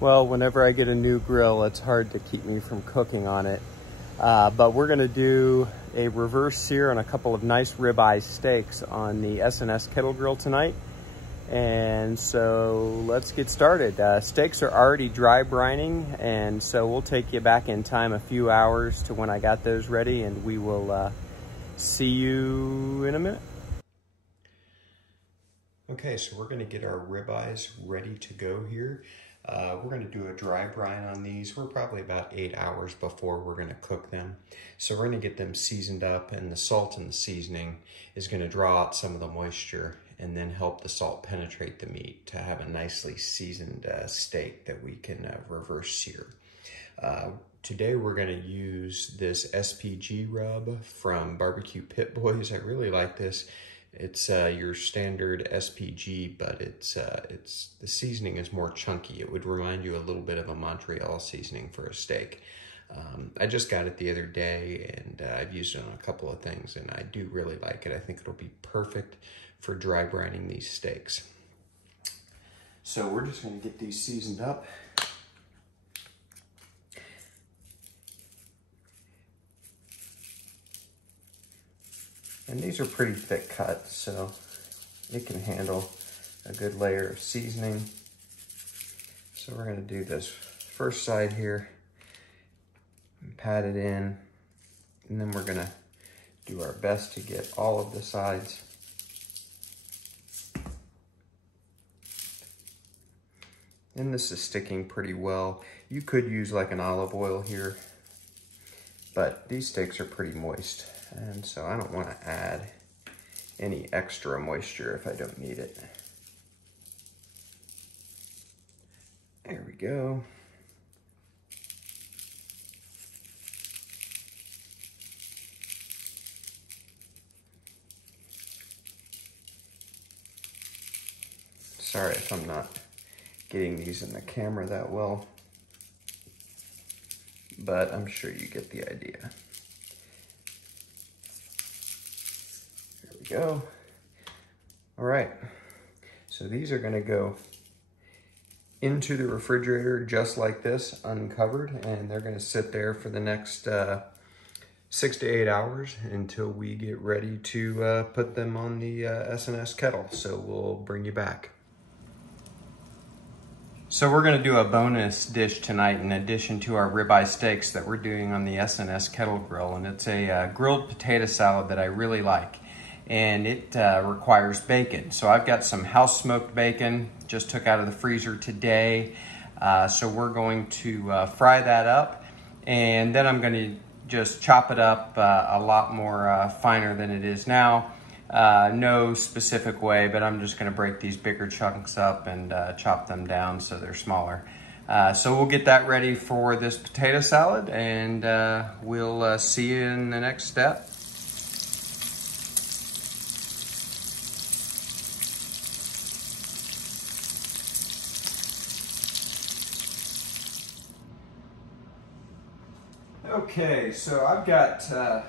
Well, whenever I get a new grill, it's hard to keep me from cooking on it. But we're gonna do a reverse sear on a couple of nice ribeye steaks on the SnS Kettle Grill tonight. And so let's get started. Steaks are already dry brining, and so we'll take you back in time a few hours to when I got those ready, and we will see you in a minute. Okay, so we're gonna get our ribeyes ready to go here. We're gonna do a dry brine on these. We're probably about 8 hours before we're gonna cook them. So we're gonna get them seasoned up, and the salt and the seasoning is gonna draw out some of the moisture and then help the salt penetrate the meat to have a nicely seasoned steak that we can reverse sear. Today we're gonna use this SPG rub from Barbecue Pit Boys. I really like this. It's your standard SPG, but the seasoning is more chunky. It would remind you a little bit of a Montreal seasoning for a steak. I just got it the other day, and I've used it on a couple of things, and I do really like it. I think it'll be perfect for dry brining these steaks. So we're just gonna get these seasoned up. And these are pretty thick cuts, so it can handle a good layer of seasoning. So we're gonna do this first side here, and pat it in, and then we're gonna do our best to get all of the sides. And this is sticking pretty well. You could use like an olive oil here, but these steaks are pretty moist, and so I don't want to add any extra moisture if I don't need it. There we go. Sorry if I'm not getting these in the camera that well, but I'm sure you get the idea. There we go. All right, so these are gonna go into the refrigerator just like this, uncovered, and they're gonna sit there for the next 6 to 8 hours until we get ready to put them on the SnS kettle. So we'll bring you back. So we're gonna do a bonus dish tonight in addition to our ribeye steaks that we're doing on the SnS Kettle Grill, and it's a grilled potato salad that I really like, and it requires bacon. So I've got some house smoked bacon, just took out of the freezer today. So we're going to fry that up, and then I'm gonna just chop it up a lot more finer than it is now. No specific way, but I'm just gonna break these bigger chunks up and chop them down so they're smaller. So we'll get that ready for this potato salad, and we'll see you in the next step. Okay, so I've got a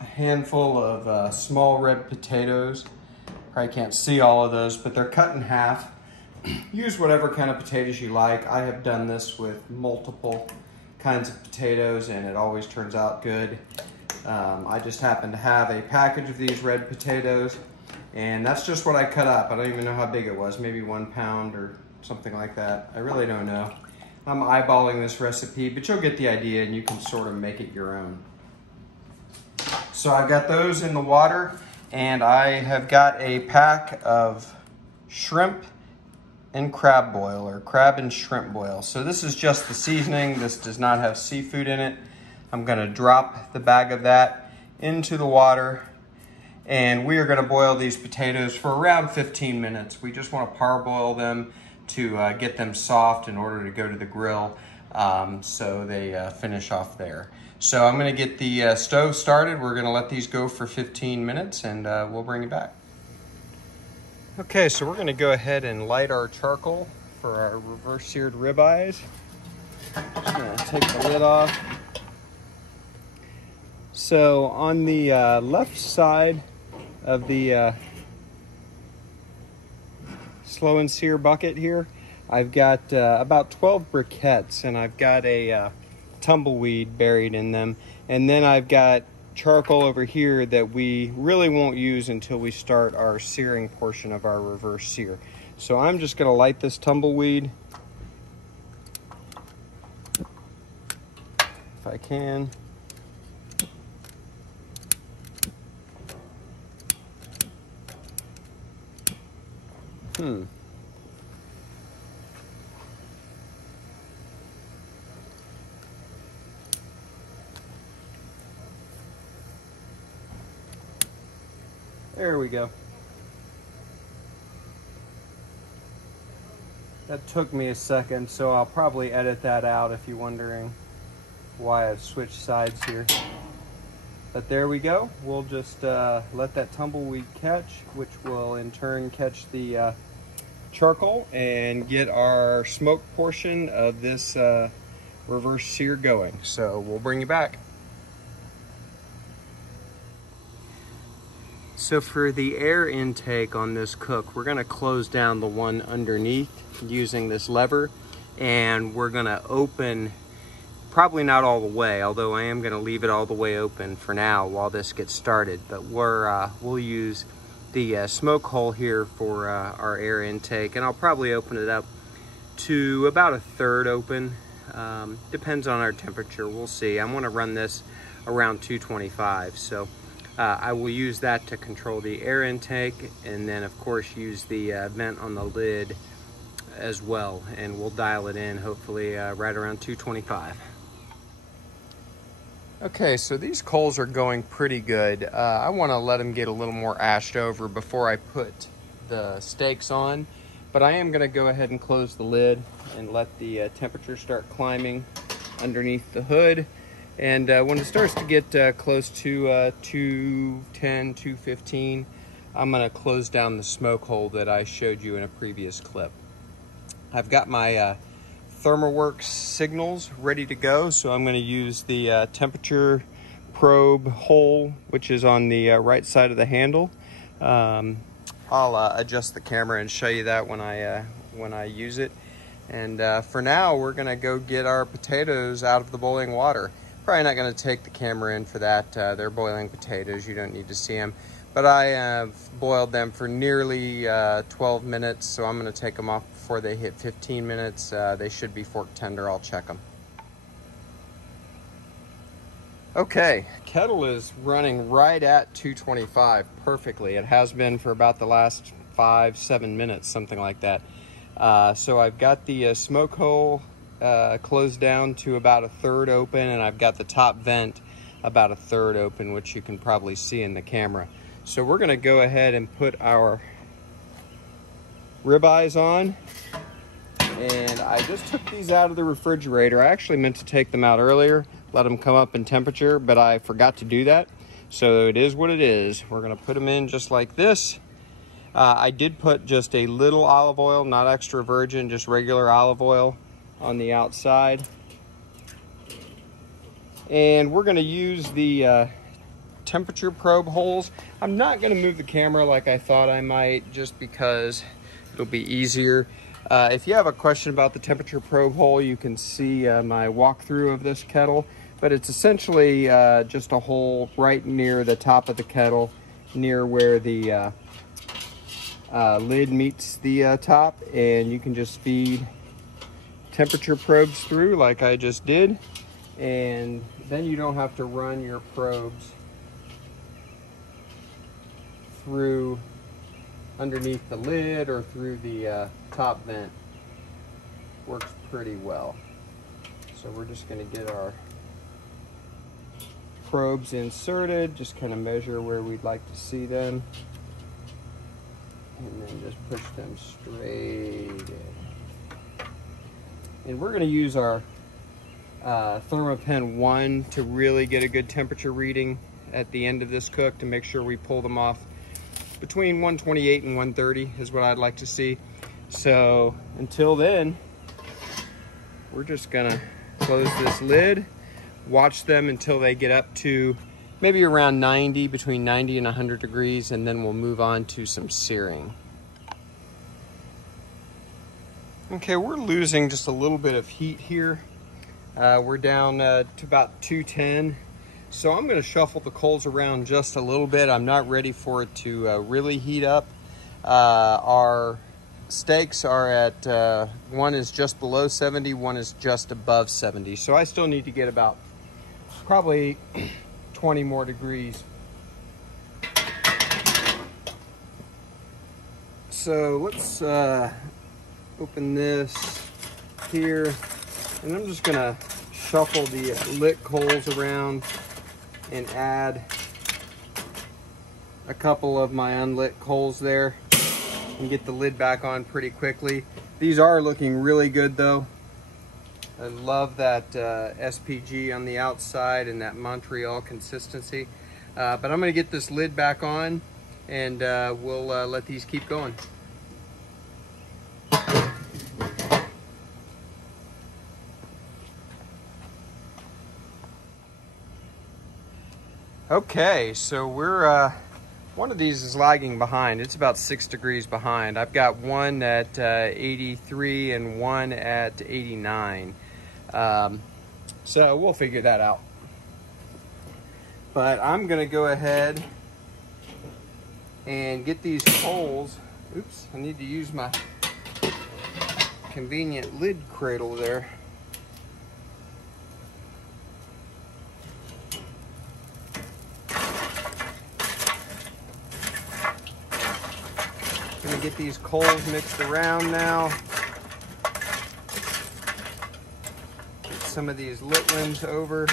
handful of small red potatoes. Probably can't see all of those, but they're cut in half. Use whatever kind of potatoes you like. I have done this with multiple kinds of potatoes, and it always turns out good. I just happen to have a package of these red potatoes, and that's just what I cut up. I don't even know how big it was, maybe 1 pound or something like that. I really don't know. I'm eyeballing this recipe, but you'll get the idea, and you can sort of make it your own. So I've got those in the water, and I have got a pack of shrimp and crab boil, or crab and shrimp boil. So this is just the seasoning. This does not have seafood in it. I'm gonna drop the bag of that into the water, and we are gonna boil these potatoes for around 15 minutes. We just wanna parboil them to get them soft in order to go to the grill, so they finish off there. So I'm gonna get the stove started. We're gonna let these go for 15 minutes, and we'll bring you back. Okay, so we're gonna go ahead and light our charcoal for our reverse seared ribeyes. Just gonna take the lid off. So on the left side of the slow and sear bucket here, I've got about 12 briquettes, and I've got a tumbleweed buried in them. And then I've got charcoal over here that we really won't use until we start our searing portion of our reverse sear. So I'm just gonna light this tumbleweed if I can. There we go. That took me a second, so I'll probably edit that out if you're wondering why I've switched sides here. But there we go. We'll just let that tumbleweed catch, which will in turn catch the charcoal and get our smoke portion of this reverse sear going. So we'll bring you back. So for the air intake on this cook, we're gonna close down the one underneath using this lever, and we're gonna open, probably not all the way, although I am gonna leave it all the way open for now while this gets started, but we'll use the smoke hole here for our air intake, and I'll probably open it up to about a third open. Depends on our temperature, we'll see. I'm gonna run this around 225, so I will use that to control the air intake, and then of course use the vent on the lid as well, and we'll dial it in hopefully right around 225. Okay, so these coals are going pretty good. I want to let them get a little more ashed over before I put the steaks on, but I am going to go ahead and close the lid and let the temperature start climbing underneath the hood. And when it starts to get close to 210, 215, I'm gonna close down the smoke hole that I showed you in a previous clip. I've got my ThermoWorks signals ready to go, so I'm gonna use the temperature probe hole, which is on the right side of the handle. I'll adjust the camera and show you that when I use it. And for now, we're gonna go get our potatoes out of the boiling water. Probably not going to take the camera in for that. They're boiling potatoes. You don't need to see them. But I have boiled them for nearly 12 minutes, so I'm going to take them off before they hit 15 minutes. They should be fork tender. I'll check them. Okay, kettle is running right at 225 perfectly. It has been for about the last 5-7 minutes, something like that. So I've got the smoke hole closed down to about a third open, and I've got the top vent about a third open, which you can probably see in the camera. So we're going to go ahead and put our ribeyes on, and I just took these out of the refrigerator. I actually meant to take them out earlier, let them come up in temperature, but I forgot to do that. So it is what it is. We're going to put them in just like this. I did put just a little olive oil, not extra virgin, just regular olive oil on the outside. And we're going to use the temperature probe holes. I'm not going to move the camera like I thought I might, just because it'll be easier. If you have a question about the temperature probe hole, you can see my walkthrough of this kettle, but it's essentially just a hole right near the top of the kettle, near where the lid meets the top, and you can just feed temperature probes through like I just did, and then you don't have to run your probes through underneath the lid or through the top vent. Works pretty well. So we're just going to get our probes inserted, just kind of measure where we'd like to see them, and then just push them straight in. And we're going to use our ThermoPen 1 to really get a good temperature reading at the end of this cook, to make sure we pull them off between 128 and 130 is what I'd like to see. So until then, we're just going to close this lid, watch them until they get up to maybe around 90, between 90 and 100 degrees, and then we'll move on to some searing. Okay, we're losing just a little bit of heat here. We're down to about 210. So I'm going to shuffle the coals around just a little bit. I'm not ready for it to really heat up. Our steaks are at, one is just below 70, one is just above 70. So I still need to get about probably 20 more degrees. So let's open this here, and I'm just gonna shuffle the lit coals around and add a couple of my unlit coals there and get the lid back on pretty quickly. These are looking really good though. I love that SPG on the outside and that Montreal consistency. But I'm gonna get this lid back on, and we'll let these keep going. Okay, so we're, one of these is lagging behind. It's about 6 degrees behind. I've got one at 83 and one at 89. So we'll figure that out. But I'm gonna go ahead and get these coals. Oops, I need to use my convenient lid cradle there. Gonna get these coals mixed around now. Get some of these lit ones over,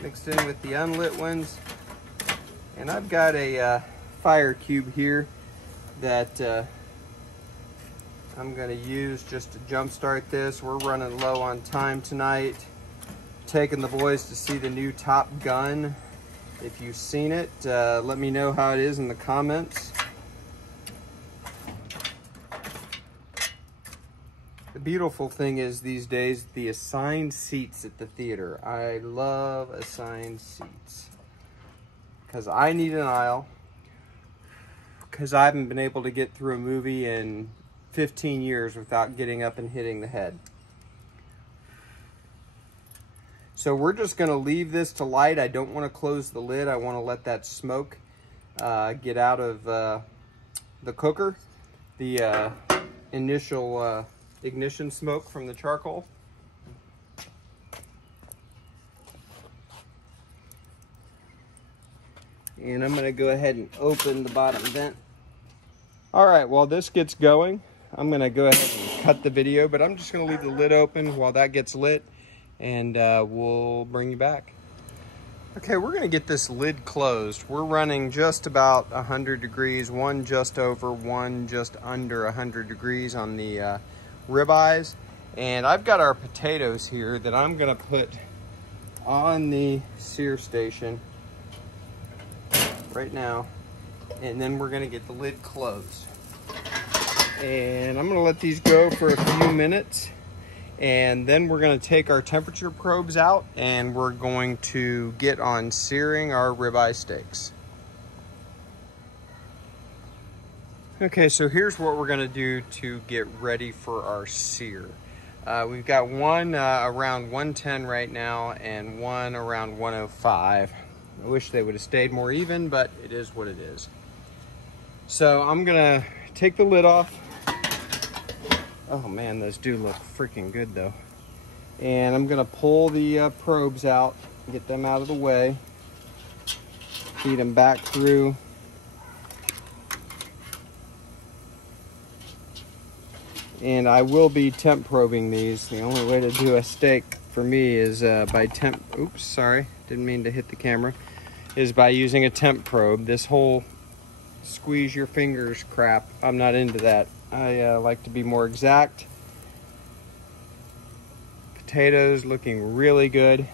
mixed in with the unlit ones. And I've got a fire cube here that I'm gonna use just to jumpstart this. We're running low on time tonight. Taking the boys to see the new Top Gun. If you've seen it, let me know how it is in the comments. The beautiful thing is these days, the assigned seats at the theater. I love assigned seats because I need an aisle, because I haven't been able to get through a movie in 15 years without getting up and hitting the head. So we're just gonna leave this to light. I don't wanna close the lid. I wanna let that smoke get out of the cooker. The initial ignition smoke from the charcoal. And I'm gonna go ahead and open the bottom vent. All right, while this gets going, I'm gonna go ahead and cut the video, but I'm just gonna leave the lid open while that gets lit, and we'll bring you back. Okay, we're gonna get this lid closed. We're running just about 100 degrees, one just over, one just under 100 degrees on the ribeyes. And I've got our potatoes here that I'm gonna put on the sear station right now. And then we're gonna get the lid closed. And I'm gonna let these go for a few minutes. And then we're gonna take our temperature probes out and we're going to get on searing our ribeye steaks. Okay, so here's what we're gonna do to get ready for our sear. We've got one around 110 right now and one around 105. I wish they would have stayed more even, but it is what it is. So I'm gonna take the lid off. Oh man, those do look freaking good though. And I'm gonna pull the probes out, get them out of the way, feed them back through. And I will be temp probing these. The only way to do a steak for me is by temp, oops, sorry, didn't mean to hit the camera, is by using a temp probe. This whole squeeze your fingers crap, I'm not into that. I like to be more exact. Potatoes looking really good.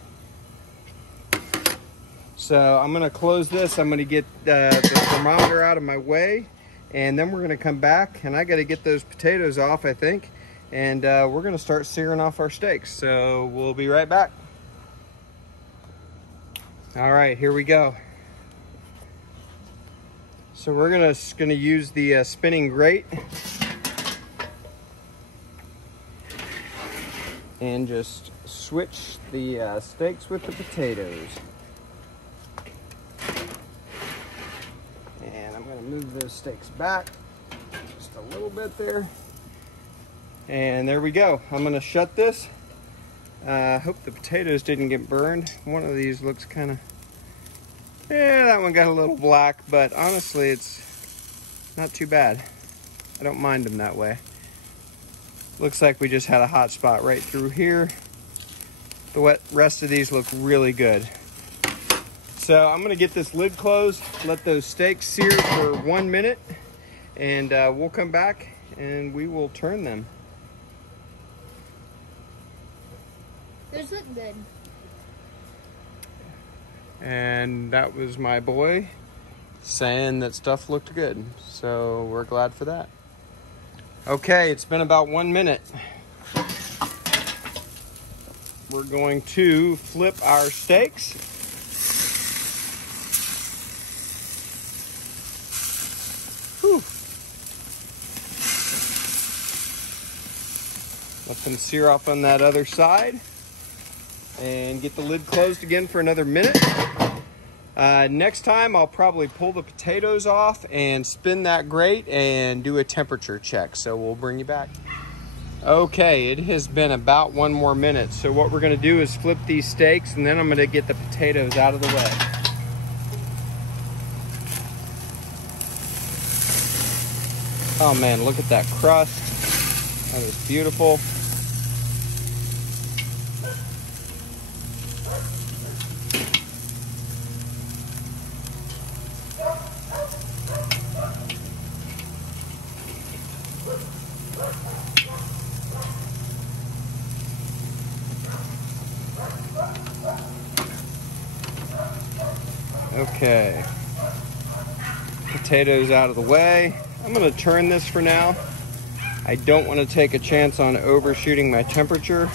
So I'm gonna close this. I'm gonna get the thermometer out of my way, and then we're gonna come back, and I gotta get those potatoes off, I think, and we're gonna start searing off our steaks. So we'll be right back. All right, here we go. So we're gonna use the spinning grate and just switch the steaks with the potatoes. And I'm gonna move those steaks back just a little bit there. And there we go. I'm gonna shut this. Hope the potatoes didn't get burned. One of these looks kind of, yeah, that one got a little black, but honestly, it's not too bad. I don't mind them that way. Looks like we just had a hot spot right through here. The rest of these look really good. So I'm gonna get this lid closed, let those steaks sear for 1 minute, and we'll come back and we will turn them. Those look good. And that was my boy saying that stuff looked good. So we're glad for that. Okay, it's been about 1 minute. We're going to flip our steaks. Whew. Let them sear off on that other side. And get the lid closed again for another minute. Next time I'll probably pull the potatoes off and spin that grate and do a temperature check. So we'll bring you back. Okay, it has been about 1 more minute. So what we're gonna do is flip these steaks and then I'm gonna get the potatoes out of the way. Oh man, look at that crust. That is beautiful. Okay, potatoes out of the way. I'm gonna turn this for now. I don't want to take a chance on overshooting my temperature.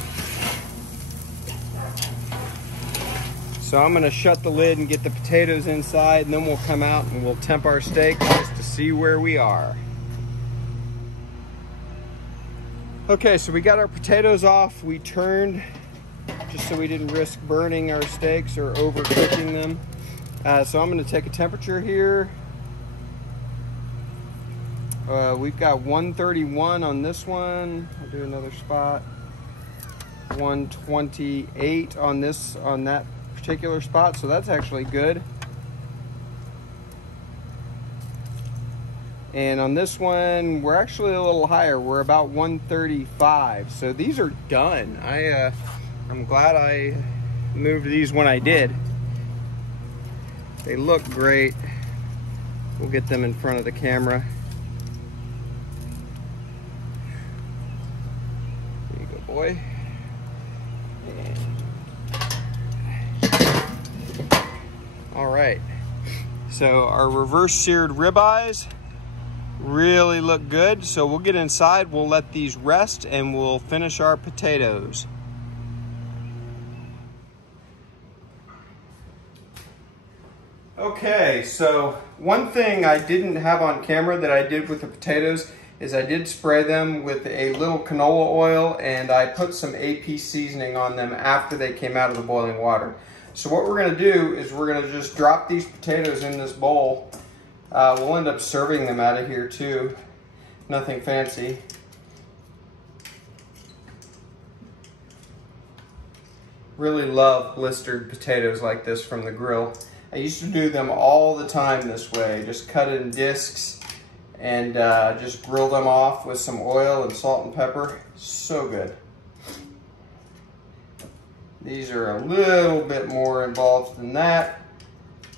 So I'm gonna shut the lid and get the potatoes inside, and then we'll come out and we'll temp our steak just to see where we are. Okay, so we got our potatoes off. We turned just so we didn't risk burning our steaks or overcooking them. So I'm going to take a temperature here. We've got 131 on this one. I'll do another spot. 128 on that particular spot. So that's actually good. And on this one, we're actually a little higher. We're about 135. So these are done. I'm glad I moved these when I did. They look great. We'll get them in front of the camera. There you go, boy. And... all right. So our reverse seared ribeyes really look good. So we'll get inside, we'll let these rest, and we'll finish our potatoes. Okay, so one thing I didn't have on camera that I did with the potatoes is I did spray them with a little canola oil, and I put some AP seasoning on them after they came out of the boiling water. So what we're going to do is we're going to just drop these potatoes in this bowl. We'll end up serving them out of here too. Nothing fancy. Really love blistered potatoes like this from the grill. I used to do them all the time this way. Just cut it in discs and just grill them off with some oil and salt and pepper. So good. These are a little bit more involved than that,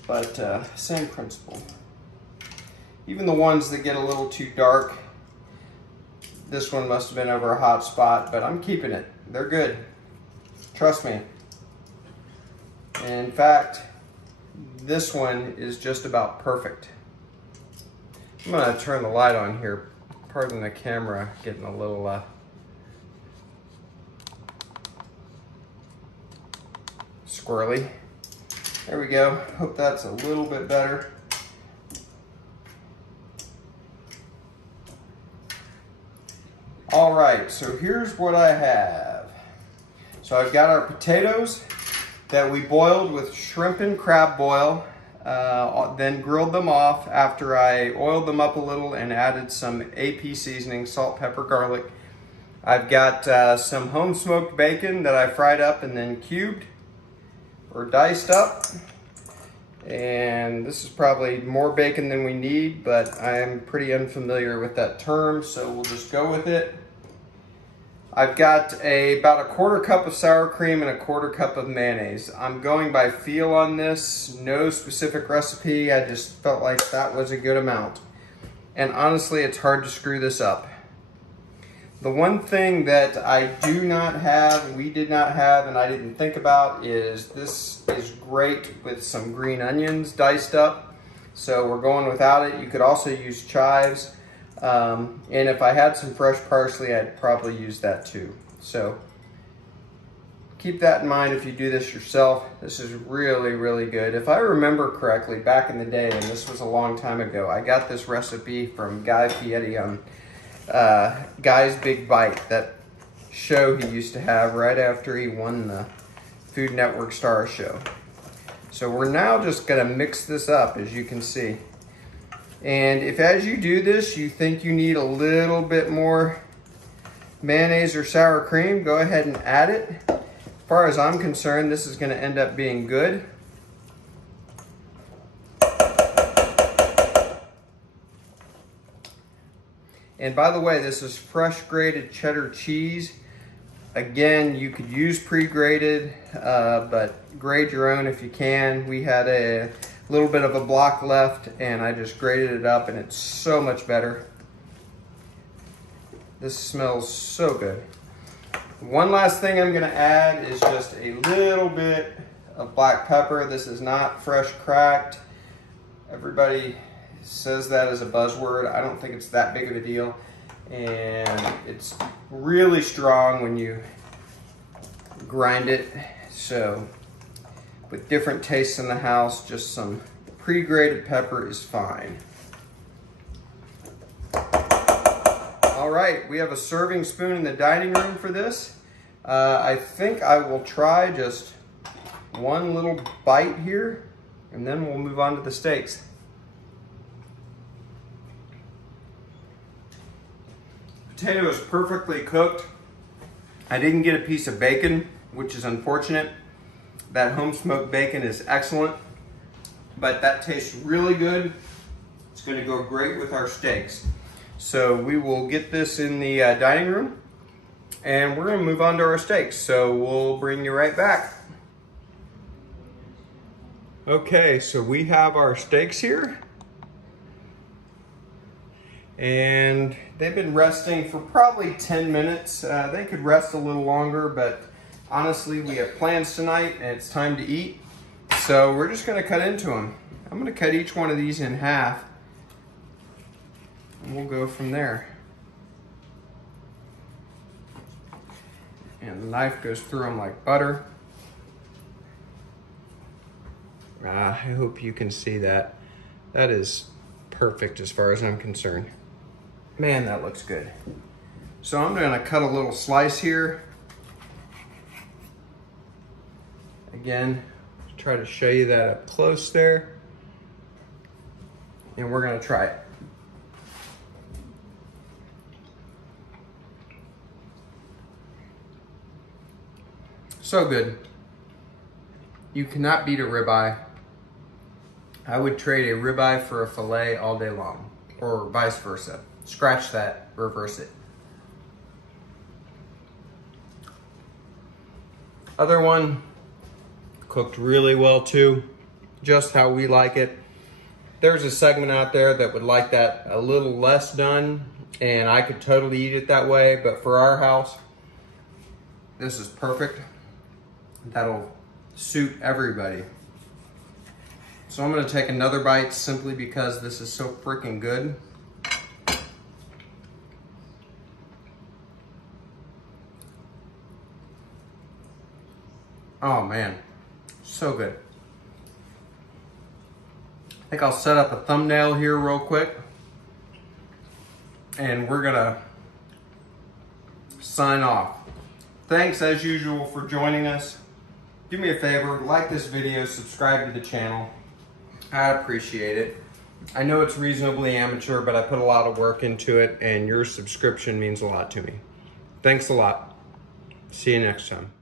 but same principle. Even the ones that get a little too dark, this one must have been over a hot spot, but I'm keeping it. They're good. Trust me. And in fact, this one is just about perfect. I'm gonna turn the light on here. Pardon the camera getting a little squirrely. There we go. Hope that's a little bit better. All right, so here's what I have. So I've got our potatoes that we boiled with shrimp and crab boil, then grilled them off after I oiled them up a little and added some AP seasoning, salt, pepper, garlic. I've got some home smoked bacon that I fried up and then cubed or diced up. And this is probably more bacon than we need, but I am pretty unfamiliar with that term, so we'll just go with it. I've got about a 1/4 cup of sour cream and a 1/4 cup of mayonnaise. I'm going by feel on this, no specific recipe. I just felt like that was a good amount. And honestly, it's hard to screw this up. The one thing that I do not have, we did not have, and I didn't think about is this is great with some green onions diced up. So we're going without it. You could also use chives. And if I had some fresh parsley, I'd probably use that too. So keep that in mind if you do this yourself. This is really, really good. If I remember correctly, back in the day, and this was a long time ago, I got this recipe from Guy Fieri on Guy's Big Bite, that show he used to have right after he won the Food Network Star Show. So we're now just gonna mix this up, as you can see. And if as you do this, you think you need a little bit more mayonnaise or sour cream, go ahead and add it. As far as I'm concerned, this is gonna end up being good. And by the way, this is fresh grated cheddar cheese. Again, you could use pre-grated, but grade your own if you can. We had a little bit of a block left and I just grated it up and it's so much better. This smells so good. One last thing I'm gonna add is just a little bit of black pepper. This is not fresh cracked. Everybody says that as a buzzword. I don't think it's that big of a deal. And it's really strong when you grind it. So with different tastes in the house, just some pre-grated pepper is fine. All right, we have a serving spoon in the dining room for this. I think I will try just one little bite here and then we'll move on to the steaks. Potato is perfectly cooked. I didn't get a piece of bacon, which is unfortunate. That home smoked bacon is excellent, but that tastes really good. It's gonna go great with our steaks. So we will get this in the dining room and we're gonna move on to our steaks. So we'll bring you right back. Okay, so we have our steaks here. And they've been resting for probably 10 minutes. They could rest a little longer, but honestly, we have plans tonight and it's time to eat. So we're just gonna cut into them. I'm gonna cut each one of these in half and we'll go from there. And the knife goes through them like butter. I hope you can see that. That is perfect as far as I'm concerned. Man, that looks good. So I'm gonna cut a little slice here. Again, try to show you that up close there. And we're gonna try it. So good. You cannot beat a ribeye. I would trade a ribeye for a filet all day long, or vice versa. Scratch that, reverse it. Other one, cooked really well too, just how we like it. There's a segment out there that would like that a little less done, and I could totally eat it that way, but for our house, this is perfect. That'll suit everybody. So I'm gonna take another bite simply because this is so freaking good. Oh man, so good. I think I'll set up a thumbnail here real quick and we're gonna sign off. Thanks as usual for joining us. Do me a favor, like this video, subscribe to the channel. I appreciate it. I know it's reasonably amateur, but I put a lot of work into it, and your subscription means a lot to me. Thanks a lot. See you next time.